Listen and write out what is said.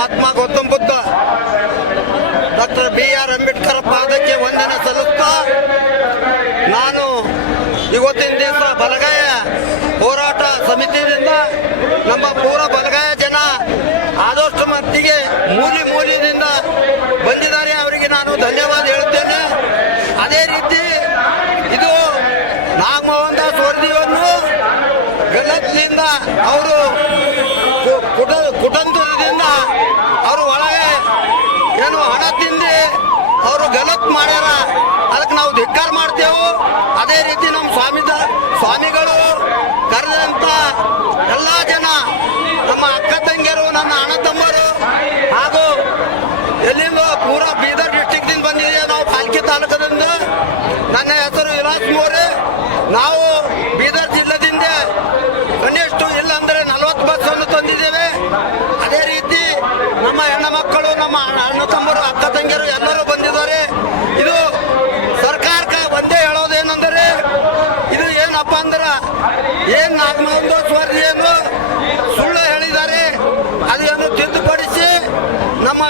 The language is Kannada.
ಮಹಾತ್ಮ ಗೌತಮ್ ಬುದ್ಧ ಡಾಕ್ಟರ್ BR ಅಂಬೇಡ್ಕರ್ ಪಾದಕ್ಕೆ ವಂದನೆ ಸಲ್ಲಿಸ್ತಾ ನಾನು ಇವತ್ತಿನ ದಿವಸ ಬಲಗಾಯ ಹೋರಾಟ ಸಮಿತಿಯಿಂದ ನಮ್ಮ ಪೂರ ಬಲಗಾಯ ಜನ ಆದಷ್ಟು ಮಟ್ಟಿಗೆ ಮೂಲೆಯಿಂದ ಬಂದಿದ್ದಾರೆ. ಅವರಿಗೆ ನಾನು ಧನ್ಯವಾದ ಹೇಳುತ್ತೇನೆ. ಅದೇ ರೀತಿ ಇದು ನಾಗಮೋಹನ್ ದಾಸ್ ವರದಿಯನ್ನು ಗಲತ್ನಿಂದ ಅವರು ಕುಟುಂಬದಿಂದ ಅವರು ಒಳಗೆ ಏನು ಹಣ ತಿಂದು ಅವರು ಗಲತ್ ಮಾಡ್ಯಾರ. ಅದಕ್ಕೆ ನಾವು ಧಿಕ್ಕಾರ ಮಾಡ್ತೇವೆ. ಅದೇ ರೀತಿ ನಮ್ಮ ಸ್ವಾಮಿಗಳು ಕರೆದಂತ ಎಲ್ಲ ಜನ ನಮ್ಮ ಅಕ್ಕ ತಂಗಿಯರು, ನನ್ನ ಅಣ್ಣ ತಮ್ಮರು ಹಾಗೂ ಎಲ್ಲಿಂದ ಪೂರ ಬೀದರ್ ಡಿಸ್ಟಿಕ್ದಿಂದ ಬಂದಿದೆ. ನಾವು ಪಾಲ್ಕಿ ತಾಲೂಕದಿಂದ. ನನ್ನ ಹೆಸರು ವಿಲಾಸ್ ಮೋರೆ. ನಾವು ಬೀದರ್ ಜಿಲ್ಲೆದಿಂದ ಕನಿಷ್ಠ ಇಲ್ಲ ಅಂದರೆ 40 ಬಸ್ಸನ್ನು ತಂದಿದ್ದೇವೆ. ಅದೇ ರೀತಿ ನಮ್ಮ ಹೆಣ್ಣು ಮಕ್ಕಳು, ನಮ್ಮ ಅಣ್ಣ ತಮ್ಮರು, ಅಕ್ಕ ತಂಗಿಯರು ಎಲ್ಲರೂ ಬಂದಿದ್ದಾರೆ. ಇದು ಸರ್ಕಾರಕ್ಕೆ ಒಂದೇ ಹೇಳೋದೇನೆಂದರೆ ಇದು ಏನಪ್ಪ ಅಂದ್ರೆ ಏನು ನಾಗಮೋಹನ್ ದಾಸ್ ವರದಿಯನ್ನು ಸುಳ್ಳು ಹೇಳಿದ್ದಾರೆ. ಅದನ್ನು ತಿದ್ದುಪಡಿಸಿ ನಮ್ಮ